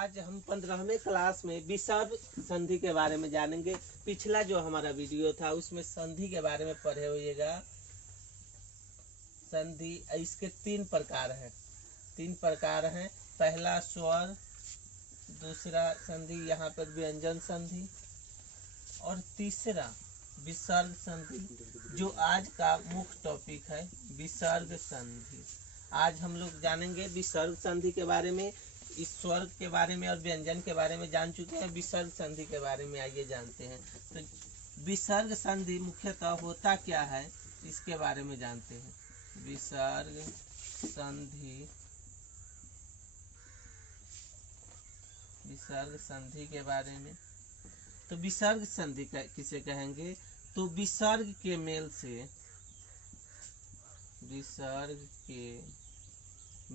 आज हम 15वें क्लास में विसर्ग संधि के बारे में जानेंगे। पिछला जो हमारा वीडियो था उसमें संधि के बारे में पढ़े होइएगा। संधि इसके तीन प्रकार हैं। पहला स्वर, दूसरा संधि यहाँ पर व्यंजन संधि, और तीसरा विसर्ग संधि, जो आज का मुख्य टॉपिक है विसर्ग संधि। आज हम लोग जानेंगे विसर्ग संधि के बारे में। इस स्वर के बारे में और व्यंजन के बारे में जान चुके हैं। विसर्ग संधि के बारे में आइए जानते हैं। तो विसर्ग संधि मुख्यतः होता क्या है, इसके बारे में जानते हैं। विसर्ग संधि, विसर्ग संधि के बारे में। तो विसर्ग संधि किसे कहेंगे? तो विसर्ग के मेल से, विसर्ग के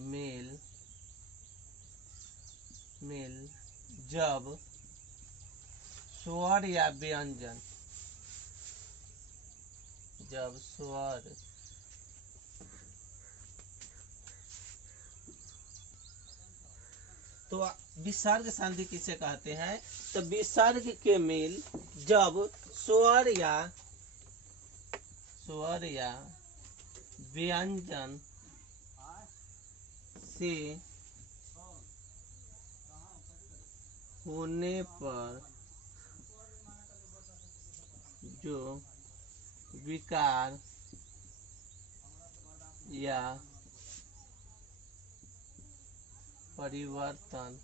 मेल जब स्वर या व्यंजन, जब स्वर तो विसर्ग संधि किसे कहते हैं? तो विसर्ग के मेल जब स्वर या व्यंजन से होने पर जो विकार या परिवर्तन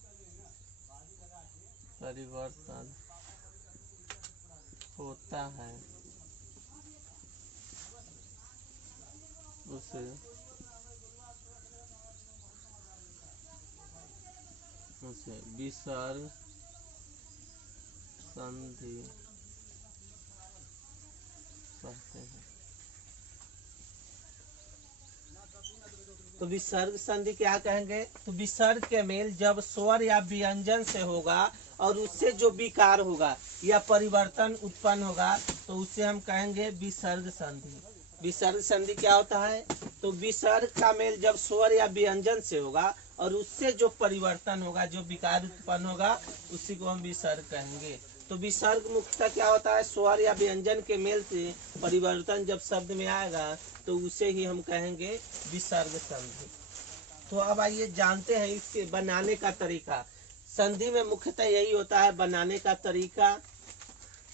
होता है, उसे विसर्ग संधि कहते हैं। तो विसर्ग संधि क्या कहेंगे? तो विसर्ग के मेल जब स्वर या व्यंजन से होगा और उससे जो विकार होगा या परिवर्तन उत्पन्न होगा तो उसे हम कहेंगे विसर्ग संधि। विसर्ग संधि क्या होता है? तो विसर्ग का मेल जब स्वर या व्यंजन से होगा और उससे जो परिवर्तन होगा, जो विकार उत्पन्न होगा, उसी को हम विसर्ग कहेंगे। तो विसर्ग मुख्यतः क्या होता है? स्वर या व्यंजन के मेल से परिवर्तन जब शब्द में आएगा तो उसे ही हम कहेंगे विसर्ग संधि। तो अब आइए जानते हैं इसके बनाने का तरीका। संधि में मुख्यतः यही होता है बनाने का तरीका।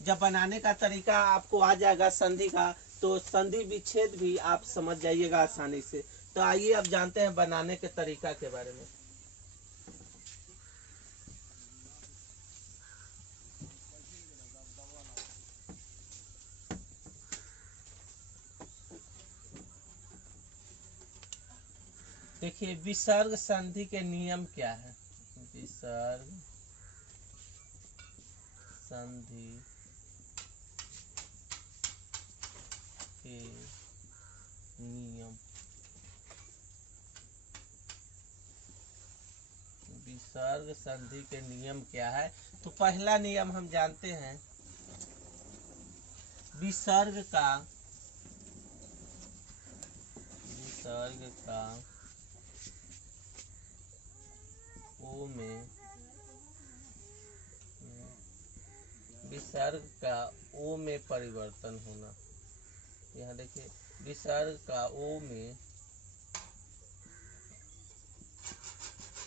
जब बनाने का तरीका आपको आ जाएगा संधि का, तो संधि विच्छेद भी आप समझ जाइएगा आसानी से। तो आइए अब जानते हैं बनाने के तरीका के बारे में। देखिए विसर्ग संधि के नियम क्या है। विसर्ग संधि के नियम, विसर्ग संधि के नियम क्या है? तो पहला नियम हम जानते हैं, विसर्ग का ओ में, विसर्ग का ओ में परिवर्तन होना। यहाँ देखिए विसर्ग का ओ में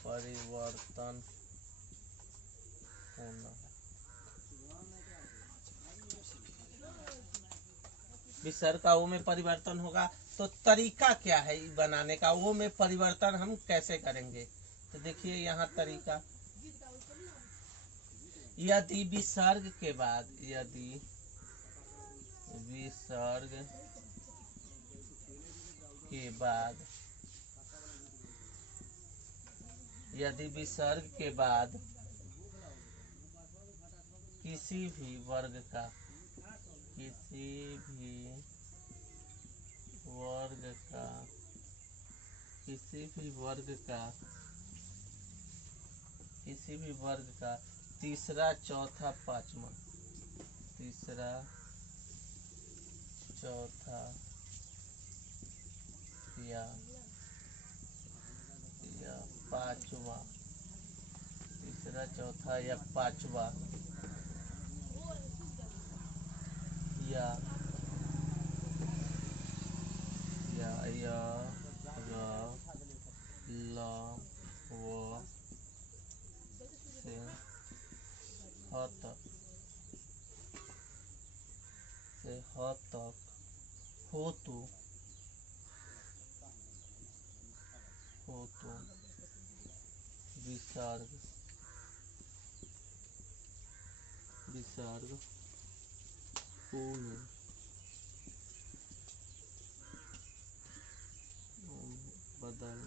परिवर्तन होना। विसर्ग का ओ में परिवर्तन होगा। तो तरीका क्या है बनाने का? ओ में परिवर्तन हम कैसे करेंगे? तो देखिए यहाँ तरीका, यदि विसर्ग के बाद, यदि विसर्ग के बाद किसी भी वर्ग का तीसरा, चौथा, पांचवा, या पांचवा, तीसरा, तीसरा चौथा या पांचवा या र ल व से ह तक हो तो विसर्ग ओ में बदल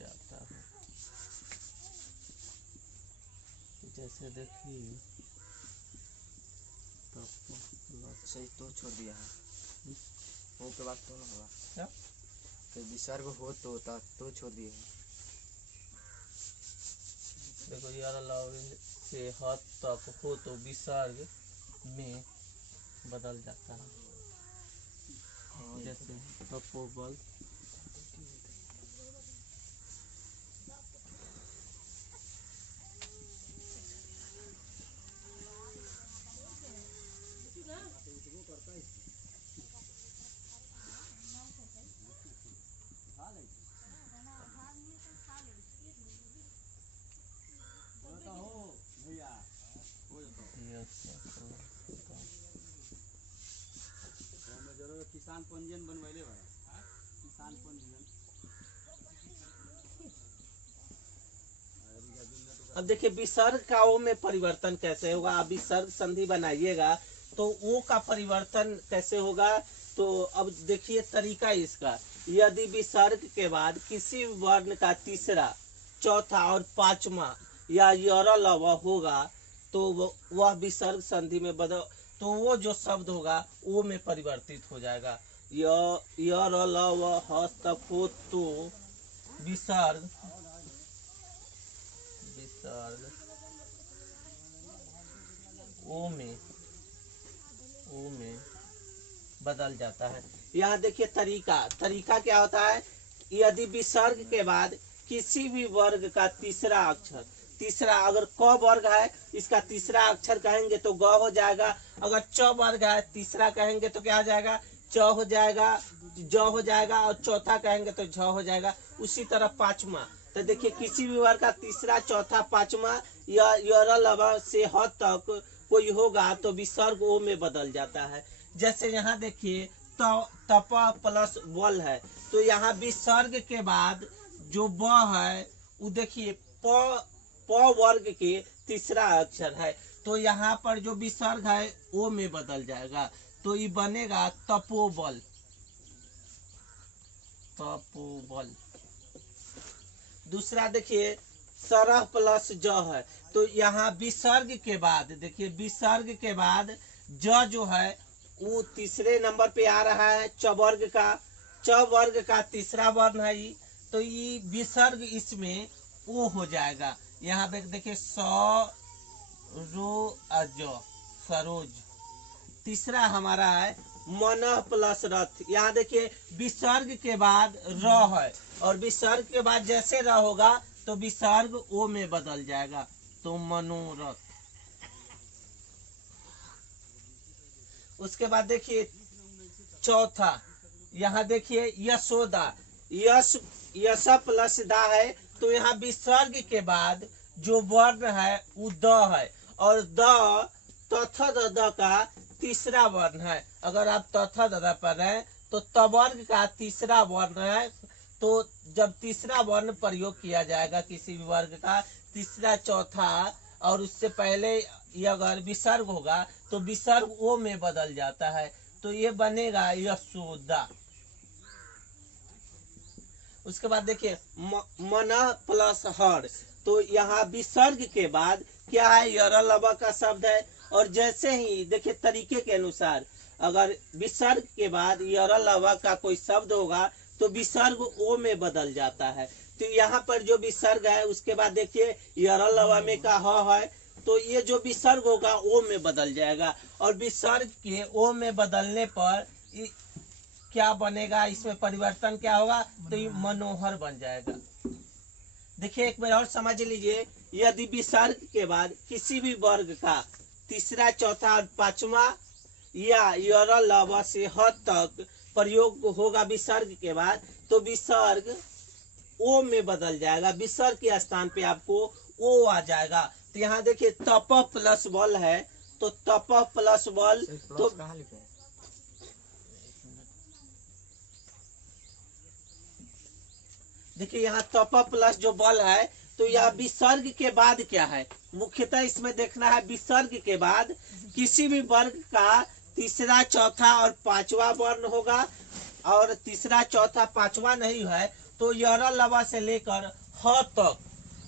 जाता है। जैसे देखिए सही तो छोड़ दिया है, वो के बाद तो होगा क्या तो विसर्ग हो तो छोड़ दिया है। देखो यार लव से ह तक हो तो विसर्ग में बदल जाता है। जैसे तपोबल किसान पंजीयन बनवाइले बा, किसान पंजीयन। अब देखिए विसर्ग का ओ में परिवर्तन कैसे होगा। आप विसर्ग संधि बनाइएगा तो ओ का परिवर्तन कैसे होगा। तो अब देखिए तरीका इसका, यदि विसर्ग के बाद किसी वर्ण का तीसरा चौथा और पांचवा या यरलव होगा तो वह विसर्ग संधि में बदल, तो वो जो शब्द होगा वो में परिवर्तित हो जाएगा। यरलव हस्तक हो तो विसर्ग ओ में बदल जाता है। यहाँ देखिए तरीका क्या होता है। यदि विसर्ग के बाद किसी भी वर्ग का तीसरा अक्षर, तीसरा अगर क वर्ग है इसका तीसरा अक्षर कहेंगे तो ग हो जाएगा। अगर च वर्ग है तीसरा कहेंगे तो क्या हो जाएगा, च हो जाएगा, ज हो जाएगा, और चौथा कहेंगे तो झ हो जाएगा। उसी तरह पांचवा, तो देखिए किसी भी वर्ग का तीसरा चौथा पांचवा या यरलव से ह तक कोई होगा तो विसर्ग ओ में बदल जाता है। जैसे यहाँ देखिए तप प्लस बल है, तो यहाँ विसर्ग के बाद जो ब है वो देखिए प वर्ग के तीसरा अक्षर है, तो यहाँ पर जो विसर्ग है ओ में बदल जाएगा, तो ये बनेगा तपोबल। दूसरा देखिए सरह प्लस ज है, तो यहाँ विसर्ग के बाद देखिए विसर्ग के बाद ज जो है वो तीसरे नंबर पे आ रहा है। च वर्ग का तीसरा वर्ण है ये, तो ये विसर्ग इसमें ओ हो जाएगा। यहाँ पे देखिए सरोज। तीसरा हमारा है मन प्लस रथ। यहाँ देखिए विसर्ग के बाद र है, और विसर्ग के बाद जैसे र होगा तो विसर्ग ओ में बदल जाएगा, तो मनोरथ। उसके बाद देखिए चौथा, यहाँ देखिए यशोदा। यश प्लस दा है, तो यहाँ विसर्ग के बाद जो वर्ण है वो द है, और द तथा द का तीसरा वर्ण है। अगर आप तथा द पर हैं तो तवर्ग का तीसरा वर्ण है, तो जब तीसरा वर्ण प्रयोग किया जाएगा किसी भी वर्ग का तीसरा चौथा और उससे पहले अगर विसर्ग होगा तो विसर्ग ओ में बदल जाता है, तो ये बनेगा यशोदा। उसके बाद देखिए मना प्लस हर, तो यहाँ विसर्ग के बाद क्या है, यरलव का शब्द है, और जैसे ही देखिए तरीके के अनुसार अगर विसर्ग के बाद यरलव का कोई शब्द होगा तो विसर्ग ओ में बदल जाता है। तो यहाँ पर जो विसर्ग है उसके बाद देखिए यरलव में का ह है, तो ये जो विसर्ग होगा ओ में बदल जाएगा, और विसर्ग के ओ में बदलने पर क्या बनेगा, इसमें परिवर्तन क्या होगा, तो ये मनोहर बन जाएगा। देखिए एक बार और समझ लीजिए, यदि विसर्ग के बाद किसी भी वर्ग का तीसरा, चौथा और पांचवा या यर लव से ह तक प्रयोग होगा विसर्ग के बाद, तो विसर्ग ओ में बदल जाएगा। विसर्ग के स्थान पे आपको ओ आ जाएगा। तो यहाँ देखिए तप प्लस बल है, तो तप प्लस बल, तो कहाँ लिखे हैं? देखिए यहाँ तप प्लस जो बल है, तो यह विसर्ग के बाद क्या है, मुख्यतः इसमें देखना है विसर्ग के बाद किसी भी वर्ग का तीसरा, चौथा और पांचवा वर्ण होगा, और तीसरा, चौथा, पांचवा नहीं है तो यर लवा से लेकर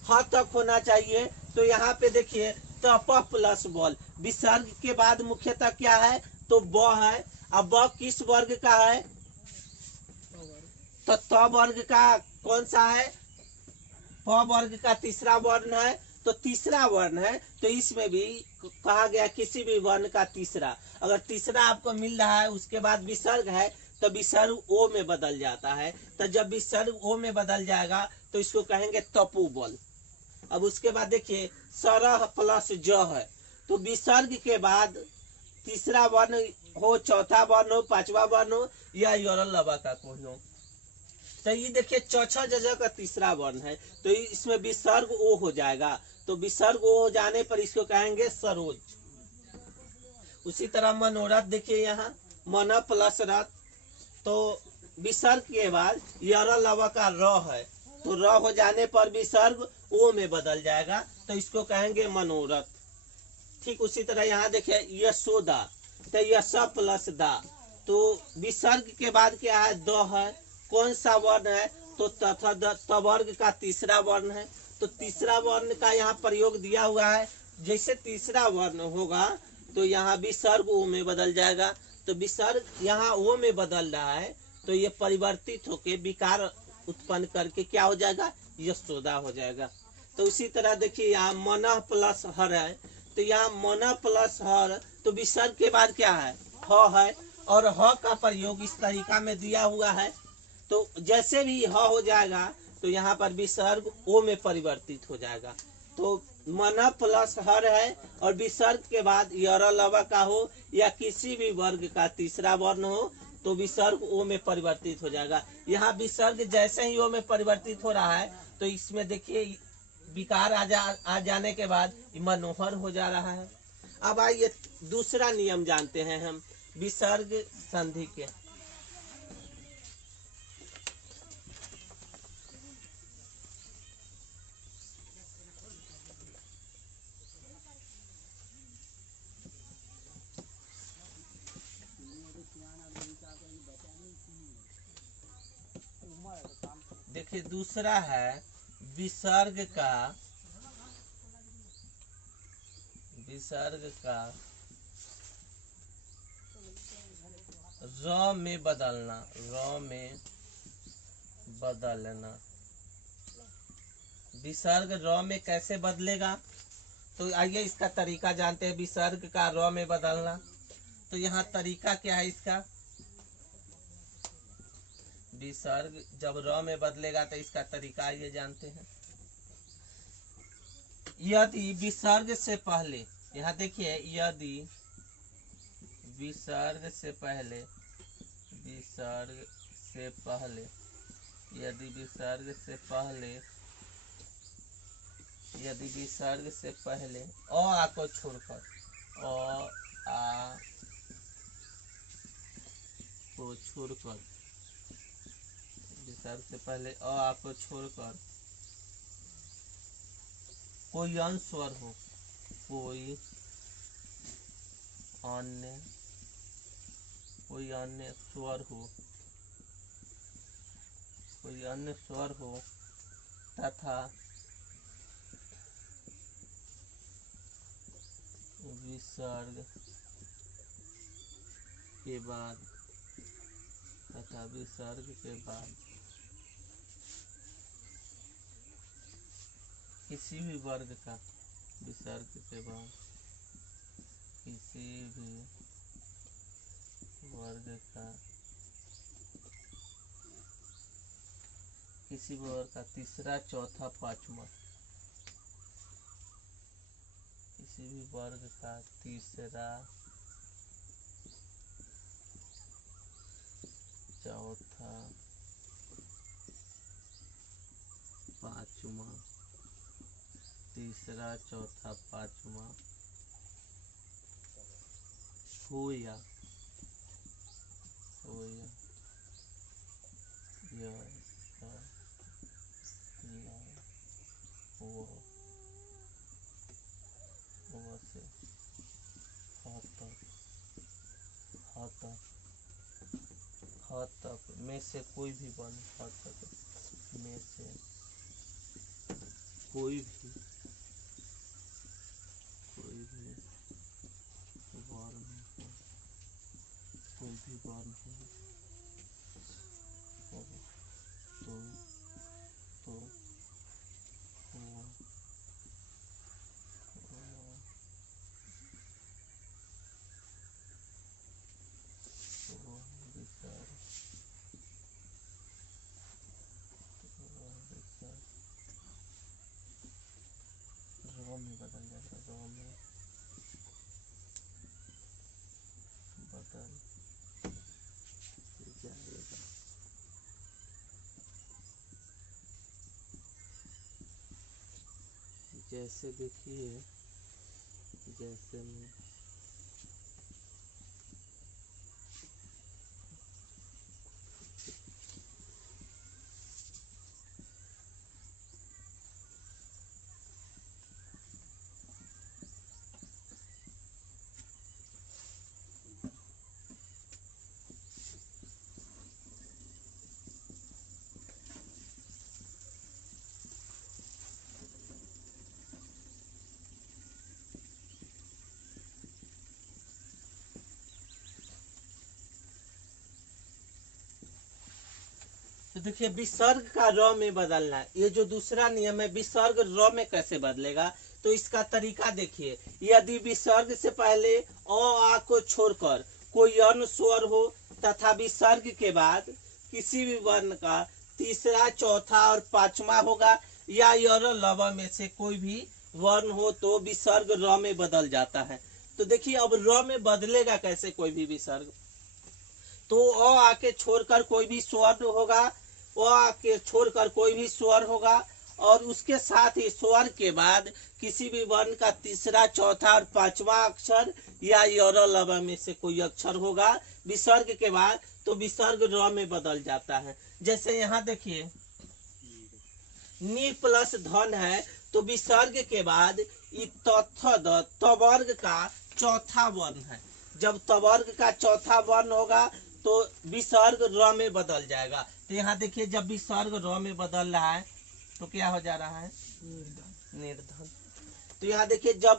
ह तक होना चाहिए। तो यहाँ पे देखिए तप प्लस बल, विसर्ग के बाद मुख्यतः क्या है, तो ब है। अब ब किस वर्ग का है, तो त वर्ग का कौन सा है, प वर्ग का तीसरा वर्ण है। तो तीसरा वर्ण है, तो इसमें भी कहा गया किसी भी वर्ण का तीसरा, अगर तीसरा आपको मिल रहा है उसके बाद विसर्ग है, तो विसर्ग ओ में बदल जाता है। तो जब विसर्ग ओ में बदल जाएगा तो इसको कहेंगे तपु बल। अब उसके बाद देखिए सरह प्लस ज है, तो विसर्ग के बाद तीसरा वर्ण हो, चौथा वर्ण हो, पांचवा वर्ण हो, या यर लवा का कोई हो। तो ये देखिए चौथा जगह का तीसरा वर्ण है, तो इसमें विसर्ग ओ हो जाएगा। तो विसर्ग ओ हो जाने पर इसको कहेंगे सरोज। उसी तरह मनोरथ, देखिए यहाँ मन प्लस रथ, तो विसर्ग के बाद यर लव का र है, तो र हो जाने पर विसर्ग ओ में बदल जाएगा, तो इसको कहेंगे मनोरथ। ठीक उसी तरह यहाँ देखिए यशोदा, तो यश प्लस दा, तो विसर्ग के बाद क्या है, द है। कौन सा वर्ण है, तो तथा तवर्ग का तीसरा वर्ण है। तो तीसरा वर्ण का यहाँ प्रयोग दिया हुआ है, जैसे तीसरा वर्ण होगा तो यहाँ विसर्ग ओ में बदल जाएगा। तो विसर्ग यहाँ ओ में बदल रहा है, तो ये परिवर्तित होके विकार उत्पन्न करके क्या हो जाएगा, यशोदा हो जाएगा। तो उसी तरह देखिए यहाँ मन प्लस हर है, तो यहाँ मन प्लस हर, तो विसर्ग के बाद क्या है, ह है, और ह का प्रयोग इस तरीका में दिया हुआ है। तो जैसे भी ह हो जाएगा तो यहाँ पर विसर्ग ओ में परिवर्तित हो जाएगा। तो मन प्लस हर है, और विसर्ग के बाद यर लवा का हो या किसी भी वर्ग का तीसरा वर्ण हो, तो विसर्ग ओ में परिवर्तित हो जाएगा। यहाँ विसर्ग जैसे ही ओ में परिवर्तित हो रहा है, तो इसमें देखिए विकार आ जाने के बाद मनोहर हो जा रहा है। अब आइए दूसरा नियम जानते हैं हम विसर्ग संधि के। देखिए दूसरा है विसर्ग का र में बदलना, विसर्ग र में कैसे बदलेगा, तो आइए इसका तरीका जानते हैं। विसर्ग का र में बदलना, तो यहाँ तरीका क्या है इसका, विसर्ग जब र में बदलेगा तो इसका तरीका ये जानते हैं। यदि विसर्ग से पहले, यहाँ देखिए यदि विसर्ग से पहले अ आ को छोड़कर विसर्ग से पहले अ आ को छोड़कर कोई अन्य स्वर हो, कोई अन्य स्वर हो तथा विसर्ग के बाद किसी भी वर्ग का किसी भी वर्ग का तीसरा, चौथा, पांचवा, किसी भी वर्ग का तीसरा, चौथा, पांचवा, तीसरा, चौथा, पांचवा हो या यह वो से ह तक में से कोई भी वर्ण, ह तक में से कोई भी वर्ण हो, कोई भी वर्ण हो तो वो रॉ में बदल जाएगा, रॉ में बदल जाएगा। जैसे देखिए, जैसे में तो देखिए विसर्ग का र में बदलना है। ये जो दूसरा नियम है, विसर्ग र में कैसे बदलेगा, तो इसका तरीका देखिए। यदि विसर्ग से पहले अ आ को छोड़कर कोई अन्य स्वर हो तथा विसर्ग के बाद किसी भी वर्ण का तीसरा, चौथा और पांचवा होगा, या यर लव में से कोई भी वर्ण हो तो विसर्ग र में बदल जाता है। तो देखिए अब र में बदलेगा कैसे कोई भी विसर्ग, तो अ आके छोड़कर कोई भी स्वर होगा, अ आके छोड़कर कोई भी स्वर होगा, और उसके साथ ही स्वर के बाद किसी भी वर्ण का तीसरा, चौथा और पांचवा अक्षर या यर लव में से कोई अक्षर होगा विसर्ग के बाद, तो विसर्ग र में बदल जाता है। जैसे यहाँ देखिए नी प्लस धन है, तो विसर्ग के बाद तवर्ग का चौथा वर्ण है। जब तवर्ग का चौथा वर्ण होगा तो विसर्ग र में बदल जाएगा। तो यहाँ देखिए जब विसर्ग र में बदल रहा है तो क्या हो जा रहा है, निर्धन। तो यहाँ देखिए जब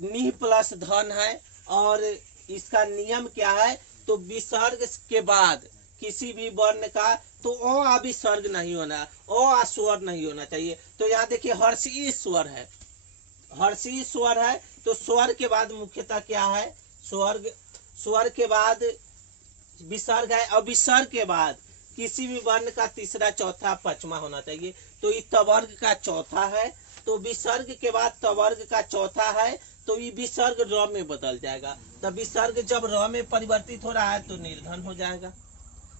नी प्लस धन है और इसका नियम क्या है, तो विसर्ग के बाद किसी भी वर्ण का तो अ विसर्ग नहीं होना, अ स्वर नहीं होना चाहिए। तो यहाँ देखिए हर्षी स्वर है, हर्षी स्वर है, तो स्वर के बाद मुख्यतः क्या है, स्वर के बाद विसर्ग है, और विसर्ग के बाद किसी भी वर्ण का तीसरा, चौथा, पांचवा होना चाहिए। तो ये तवर्ग का चौथा है, तो विसर्ग के बाद तवर्ग का चौथा है, तो ये विसर्ग र में बदल जाएगा। तब विसर्ग जब र में परिवर्तित हो रहा है तो निर्धन हो जाएगा।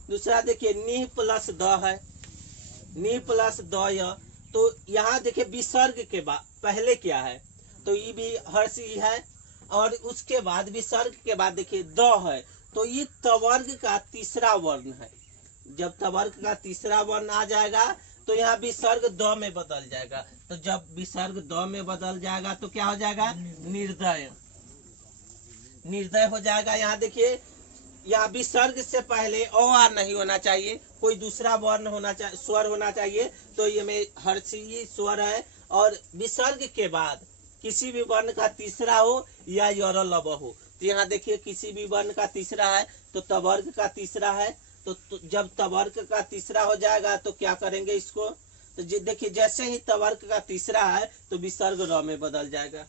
दूसरा देखिए नी प्लस द है, नी प्लस द य, तो यहाँ देखिए विसर्ग के बाद पहले क्या है, तो ये भी हर्षी है, और उसके बाद विसर्ग के बाद देखिए द है, तो ये तवर्ग का तीसरा वर्ण है। जब तवर्ग का तीसरा वर्ण आ जाएगा तो यहाँ विसर्ग द में बदल जाएगा। तो जब विसर्ग द में बदल जाएगा तो क्या हो जाएगा, निर्दय, निर्दय हो जाएगा। यहाँ देखिए यहाँ विसर्ग से पहले अ आ नहीं होना चाहिए, कोई दूसरा वर्ण होना चाहिए, स्वर होना चाहिए। तो ये में हर्षी स्वर है, और विसर्ग के बाद किसी भी वर्ण का तीसरा हो या यर लव हो। तो यहाँ देखिए किसी भी वर्ण का तीसरा है तो तवर्ग का तीसरा है, तो जब तवर्ग का तीसरा हो जाएगा तो क्या करेंगे इसको, तो देखिए जैसे ही तवर्ग का तीसरा है तो विसर्ग र में बदल जाएगा।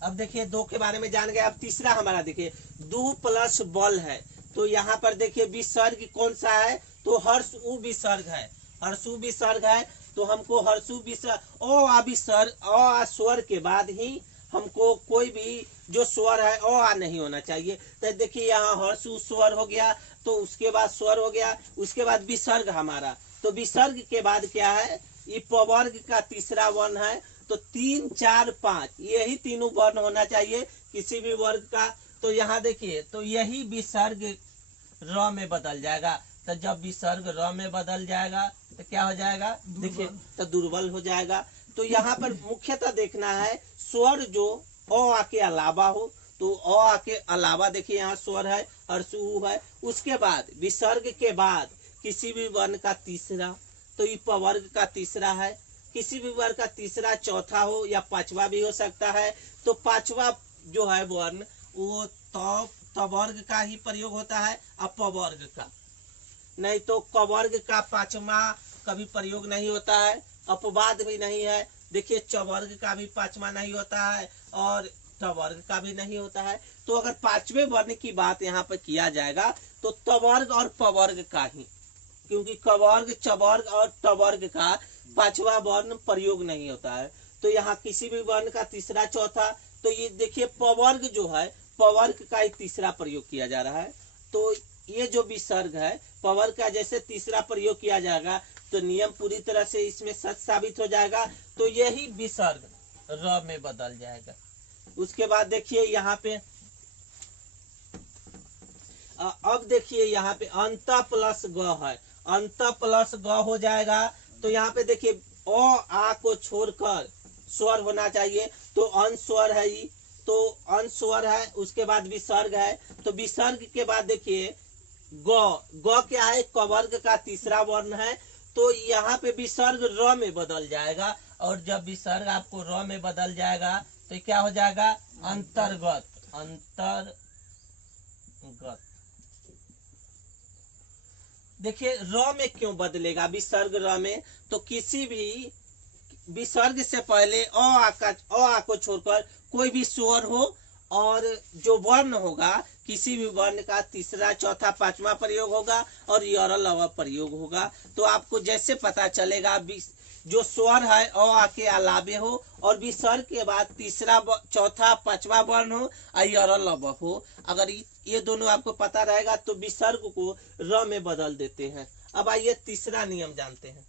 अब देखिए दो के बारे में जान गए। अब तीसरा हमारा देखिए दू प्लस बल है। तो यहाँ पर देखिए विसर्ग कौन सा है, तो हर्ष उ विसर्ग है, हर्षु विसर्ग है। तो हमको हर्षु विसर्ग अ विसर्ग अ स्वर के बाद ही हमको कोई भी जो स्वर है अ नहीं होना चाहिए। तो देखिए यहाँ हर्षु स्वर हो गया, तो उसके बाद स्वर हो गया, उसके बाद विसर्ग हमारा। तो विसर्ग के बाद क्या है, ये पवर्ग का तीसरा वर्ण है। तो 3 4 5 यही तीनों वर्ण होना चाहिए किसी भी वर्ग का। तो यहाँ देखिए तो यही विसर्ग र में बदल जाएगा। तो जब विसर्ग र में बदल जाएगा तो क्या हो जाएगा, देखिए तो दुर्बल हो जाएगा। तो यहाँ पर मुख्यतः देखना है स्वर जो अ के अलावा हो। तो अ के अलावा देखिए यहाँ स्वर है, हर्षु है। उसके बाद विसर्ग के बाद किसी भी वर्ण का तीसरा, तो ये पवर्ग का तीसरा है। किसी भी वर्ग का तीसरा, चौथा हो या पांचवा भी हो सकता है। तो पांचवा जो है वर्ण वो तवर्ग का ही प्रयोग होता है, अपवर्ग का नहीं। तो कवर्ग का पांचवा कभी प्रयोग नहीं होता है, अपवाद भी नहीं है। देखिए चवर्ग का भी पांचवा नहीं होता है और टवर्ग का भी नहीं होता है। तो अगर पांचवें वर्ण की बात यहाँ पर किया जाएगा तो तवर्ग और पवर्ग का ही, क्योंकि कवर्ग चवर्ग और टवर्ग का पांचवा वर्ण प्रयोग नहीं होता है। तो यहाँ किसी भी वर्ण का तीसरा चौथा, तो ये देखिए पवर्ग जो है पवर्ग का ही तीसरा प्रयोग किया जा रहा है। तो ये जो विसर्ग है पवर्ग का जैसे तीसरा प्रयोग किया जाएगा तो नियम पूरी तरह से इसमें सच साबित हो जाएगा। तो यही विसर्ग र में बदल जाएगा। उसके बाद देखिए यहाँ पे अब देखिए यहाँ पे अंत प्लस ग है, अंत प्लस ग हो जाएगा। तो यहाँ पे देखिए अ आ को छोड़कर स्वर होना चाहिए। तो अंश स्वर है ये, तो अंश स्वर है। उसके बाद विसर्ग है। तो विसर्ग के बाद देखिए ग क्या है, कवर्ग का तीसरा वर्ण है। तो यहाँ पे विसर्ग र में बदल जाएगा। और जब विसर्ग आपको र में बदल जाएगा तो क्या हो जाएगा, अंतर्गत, अंतर्गत। देखिए र में क्यों बदलेगा विसर्ग र में, तो किसी भी विसर्ग से पहले अ को छोड़कर कोई भी स्वर हो और जो वर्ण होगा किसी भी वर्ण का तीसरा चौथा पांचवा प्रयोग होगा और यरल अव प्रयोग होगा। तो आपको जैसे पता चलेगा जो स्वर है अ के अलावे हो और विसर्ग के बाद तीसरा चौथा पांचवा वर्ण हो और यरल अव हो। अगर ये दोनों आपको पता रहेगा तो विसर्ग को र में बदल देते हैं। अब आइए तीसरा नियम जानते हैं।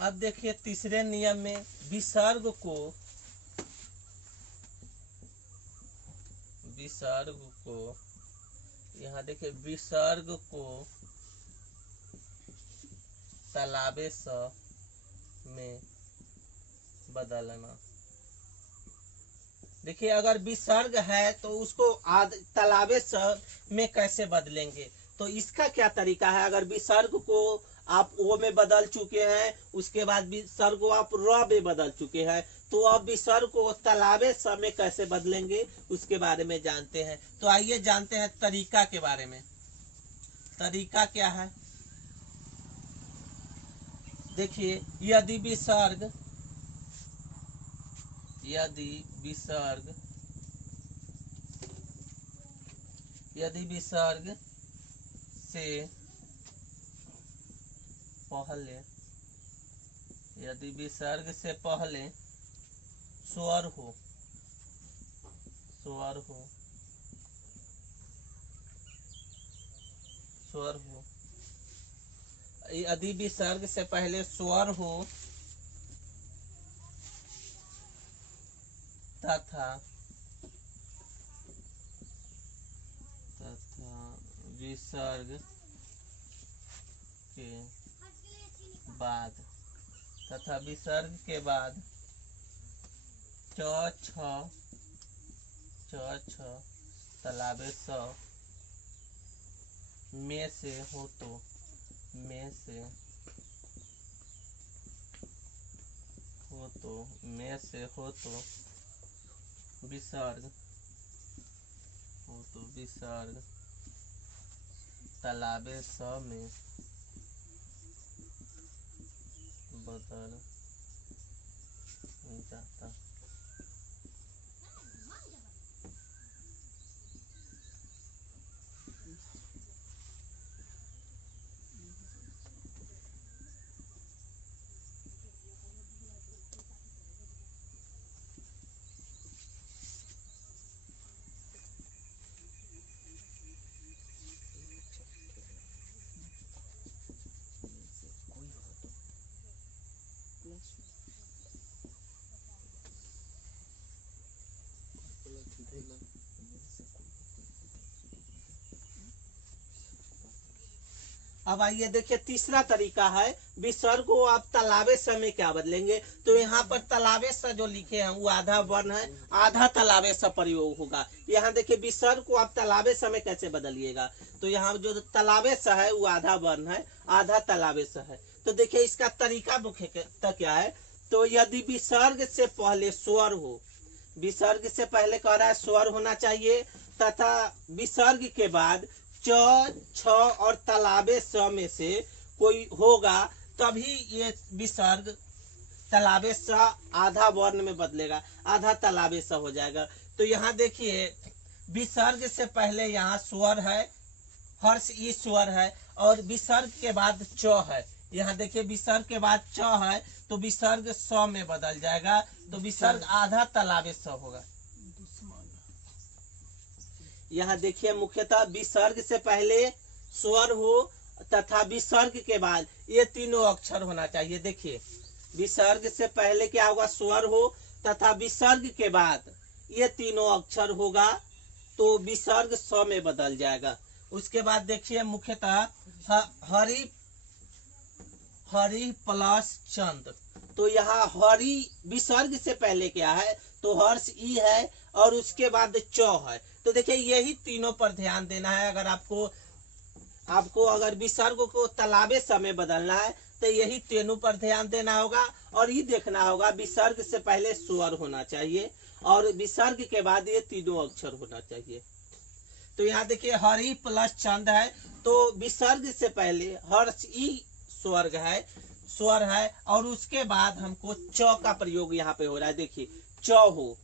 अब देखिए तीसरे नियम में विसर्ग को यहाँ देखिए विसर्ग को तालाबे स में बदलना। देखिए अगर विसर्ग है तो उसको तालाबे स में कैसे बदलेंगे, तो इसका क्या तरीका है। अगर विसर्ग को आप ओ में बदल चुके हैं, उसके बाद विसर्ग को आप र में बदल चुके हैं, तो अब विसर्ग को तालाबे स में कैसे बदलेंगे उसके बारे में जानते हैं। तो आइए जानते हैं तरीका के बारे में। तरीका क्या है, देखिए यदि विसर्ग से पहले स्वर हो यदि विसर्ग से पहले स्वर हो तथा विसर्ग के बाद च छ तालाबे स में से तो में से हो तो विसर्ग हो तो विसर्ग तालाबे स में बदल जाता। अब आइए देखिए तीसरा तरीका है विसर्ग को आप तालाबे स में क्या बदलेंगे। तो यहाँ पर तालाबे स जो लिखे हैं वो आधा वर्ण है, आधा तालाबे स प्रयोग होगा। यहाँ देखिए विसर्ग को आप तालाबे स में कैसे बदलिएगा। तो यहाँ जो तालाबे स है वो आधा वर्ण है, आधा तालाबे स है। तो देखिए इसका तरीका मुख्यतः क्या है। तो यदि विसर्ग से पहले स्वर हो, विसर्ग से पहले कह रहा है स्वर होना चाहिए, तथा विसर्ग के बाद च छ और तालाबे स में से कोई होगा, तभी ये विसर्ग तालाबे स आधा वर्ण में बदलेगा, आधा तालाबे स हो जाएगा। तो यहाँ देखिए विसर्ग से पहले यहाँ स्वर है, हर्ष ई स्वर है, और विसर्ग के बाद च है। यहाँ देखिए विसर्ग के बाद च है तो विसर्ग स में बदल जाएगा, तो विसर्ग आधा तालाबे स होगा। यहाँ देखिए मुख्यतः विसर्ग से पहले स्वर हो तथा विसर्ग के बाद ये तीनों अक्षर होना चाहिए। देखिए विसर्ग से पहले क्या होगा, स्वर हो तथा विसर्ग के बाद ये तीनों अक्षर होगा, तो विसर्ग स में बदल जाएगा। उसके बाद देखिए मुख्यतः हरि हरि प्लस चंद। तो यहाँ हरि विसर्ग से पहले क्या है, तो हर्ष ई है और उसके बाद च है। तो देखिए यही तीनों पर ध्यान देना है। अगर आपको अगर विसर्ग को तालाबे स में बदलना है तो यही तीनों पर ध्यान देना होगा, और ये देखना होगा विसर्ग से पहले स्वर होना चाहिए और विसर्ग के बाद ये तीनों अक्षर होना चाहिए। तो यहाँ देखिए हरि प्लस चंद है, तो विसर्ग से पहले हर्ष ई स्वर है और उसके बाद हमको च का प्रयोग यहाँ पे हो रहा है। देखिए च हो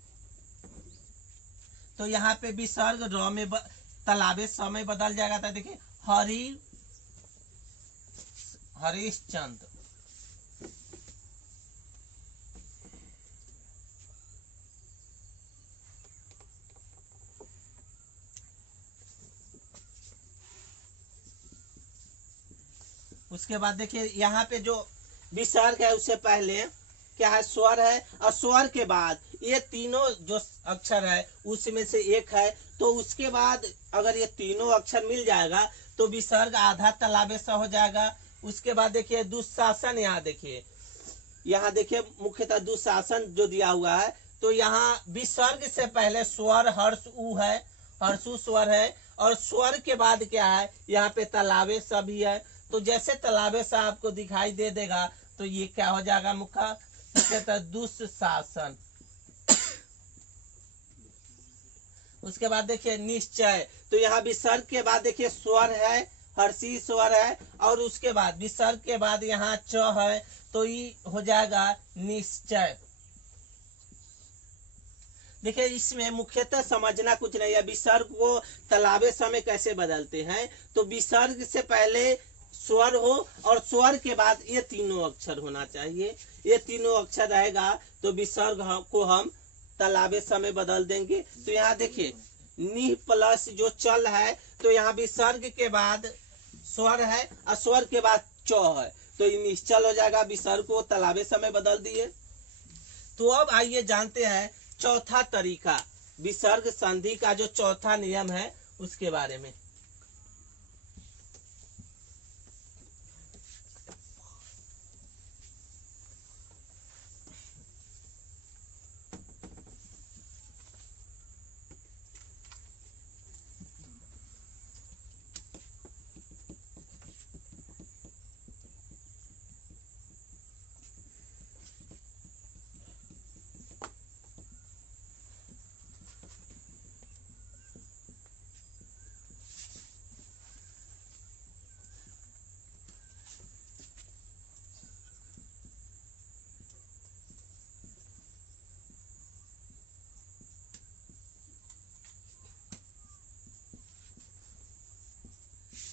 तो यहाँ पे विसर्ग र में तालाबे स में बदल जाएगा। तो देखिए हरिश्चंद। उसके बाद देखिए यहाँ पे जो विसर्ग है उससे पहले क्या है, स्वर है, और स्वर के बाद ये तीनों जो अक्षर है उसमें से एक है, तो उसके बाद अगर ये तीनों अक्षर मिल जाएगा तो विसर्ग आधा तालाबे स हो जाएगा। उसके बाद देखिए दुशासन, यहाँ देखिए मुख्यतः दुशासन जो दिया हुआ है, तो यहाँ विसर्ग से पहले स्वर हर्ष उ है, हर्षु स्वर है, और स्वर के बाद क्या है, यहाँ पे तालाबे स भी है। तो जैसे तालाबे स आपको दिखाई दे देगा तो ये क्या हो जाएगा, मुख्यतः दुशासन। उसके बाद देखिए निश्चय। तो यहाँ विसर्ग के बाद देखिए स्वर है, हर्षी स्वर है, और उसके बाद विसर्ग के बाद यहाँ च है, तो ये हो जाएगा निश्चय। देखिए इसमें मुख्यतः समझना कुछ नहीं है, विसर्ग को तालाबे स में कैसे बदलते हैं। तो विसर्ग से पहले स्वर हो और स्वर के बाद ये तीनों अक्षर होना चाहिए, ये तीनों अक्षर रहेगा तो विसर्ग को हम तालाबे स में बदल देंगे। तो यहाँ देखिए नि प्लस जो चल है, तो यहाँ विसर्ग के बाद स्वर है और स्वर के बाद च है, तो ये निश्चल हो जाएगा, विसर्ग को तालाबे स में बदल दिए। तो अब आइए जानते हैं चौथा तरीका, विसर्ग संधि का जो चौथा नियम है उसके बारे में।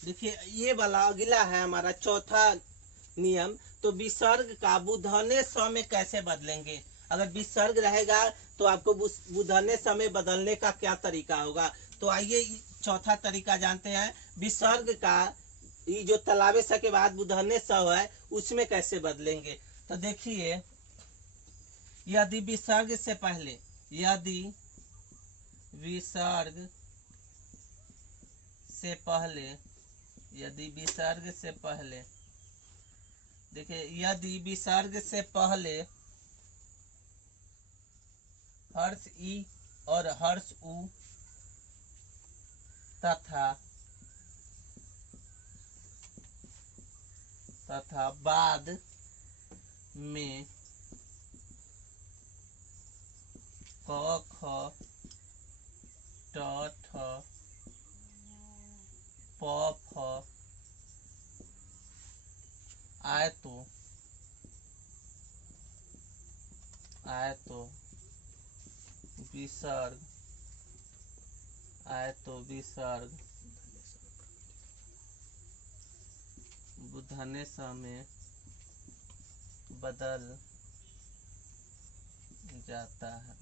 देखिए ये वाला अगला है हमारा चौथा नियम। तो विसर्ग का बुधने स में कैसे बदलेंगे? अगर विसर्ग रहेगा तो आपको बुधने स में बदलने का क्या तरीका होगा? तो आइए चौथा तरीका जानते हैं। विसर्ग का ये जो तलावे स के बाद बुधने स है उसमें कैसे बदलेंगे? तो देखिए यदि विसर्ग से पहले, यदि विसर्ग से पहले, यदि विसर्ग से पहले, देखिए यदि विसर्ग से पहले हर्ष ई और हर्ष उ तथा बाद में क ख ट ठ प फ आए तो विसर्ग, आए तो विसर्ग बुधने स में बदल जाता है।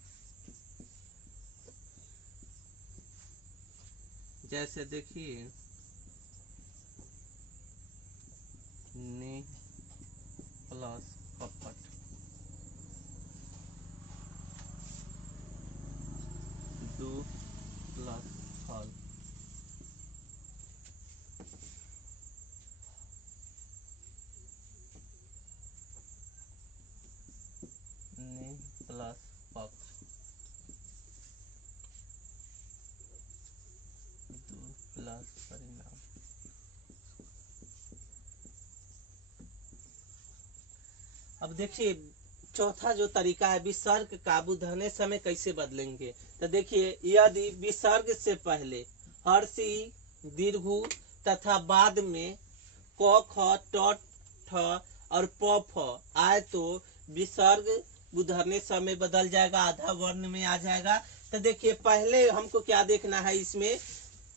जैसे देखिए नि प्लस कपट, दु प्लस फल, नि प्लस पक्ष, दु प्लस परिणाम। अब देखिए चौथा जो तरीका है विसर्ग का बुधने समय कैसे बदलेंगे। तो देखिए यदि विसर्ग से पहले हर्षी दीर्घु तथा बाद में क ख ट ठ और प फ आए तो विसर्ग बुधने समय बदल जाएगा, आधा वर्ण में आ जाएगा। तो देखिए पहले हमको क्या देखना है इसमें,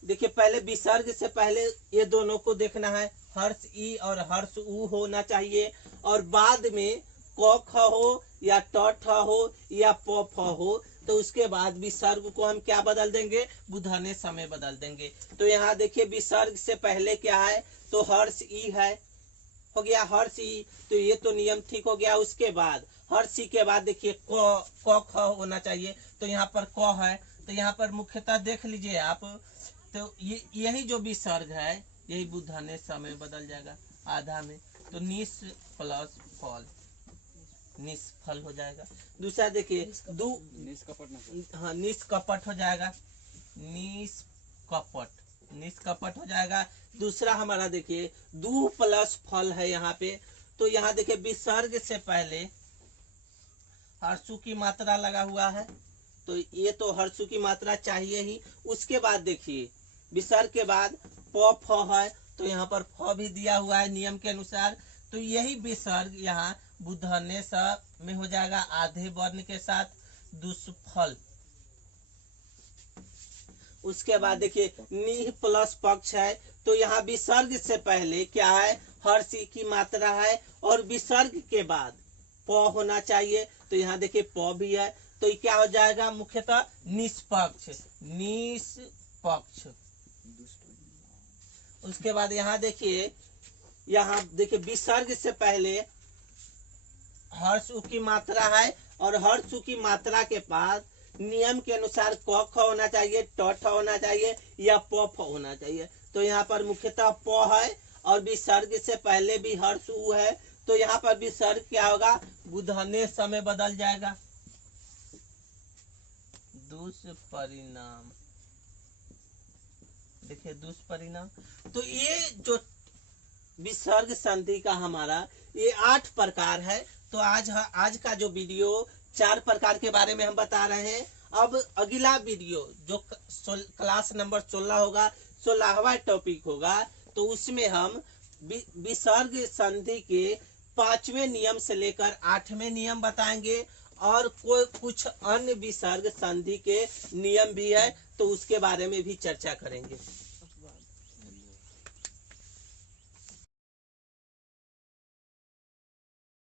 देखिए पहले विसर्ग से पहले ये दोनों को देखना है, हर्ष ई और हर्ष उ होना चाहिए, और बाद में क ख हो या ट ठ हो या प फ हो। तो उसके बाद विसर्ग को हम क्या बदल देंगे? बुधने समय बदल देंगे। तो यहाँ देखिए विसर्ग से पहले क्या है? तो हर्ष ई है, हो गया हर्ष ई, तो ये तो नियम ठीक हो गया। उसके बाद हर्ष ई के बाद देखिए क ख होना चाहिए, तो यहाँ पर क है, तो यहाँ पर मुख्यतः देख लीजिए आप, तो ये यही जो विसर्ग है यही बुधने समय बदल जाएगा आधा में, तो निस प्लस फल, निष्फल हो जाएगा। दूसरा देखिए हाँ निष्कपट हो जाएगा, निष्कपट हो जाएगा। दूसरा हमारा देखिए दु प्लस फल है यहाँ पे, तो यहाँ देखिए विसर्ग से पहले हर्षु की मात्रा लगा हुआ है, तो ये तो हर्षु की मात्रा चाहिए ही। उसके बाद देखिए विसर्ग के बाद प फ है, तो यहाँ पर फ भी दिया हुआ है नियम के अनुसार, तो यही विसर्ग यहाँ बुधने स में हो जाएगा आधे वर्ण के साथ, दुष्फल। उसके बाद देखिए नि प्लस पक्ष है, तो यहाँ विसर्ग से पहले क्या है? हर्षी की मात्रा है, और विसर्ग के बाद प होना चाहिए, तो यहाँ देखिए प भी है, तो ये क्या हो जाएगा? मुख्यतः निष्पक्ष, निष्पक्ष। उसके बाद यहाँ देखिए विसर्ग से पहले हर्षु की मात्रा है, और हर्षु की मात्रा के बाद नियम के अनुसार क ख होना चाहिए, ट ठ होना चाहिए या प फ होना चाहिए। तो यहाँ पर मुख्यतः प है, और विसर्ग से पहले भी हर्षु है, तो यहाँ पर विसर्ग क्या होगा? बुधने समय बदल जाएगा। दुष्परिणाम, देखिए दुष्परिणाम। तो ये जो विसर्ग संधि का हमारा ये 8 प्रकार है। तो आज का जो वीडियो 4 प्रकार के बारे में हम बता रहे हैं। अब अगला वीडियो जो क्लास नंबर 16 होगा, 16वां टॉपिक होगा, तो उसमें हम विसर्ग संधि के 5वें नियम से लेकर 8वें नियम बताएंगे, और कोई कुछ अन्य विसर्ग संधि के नियम भी है, तो उसके बारे में भी चर्चा करेंगे।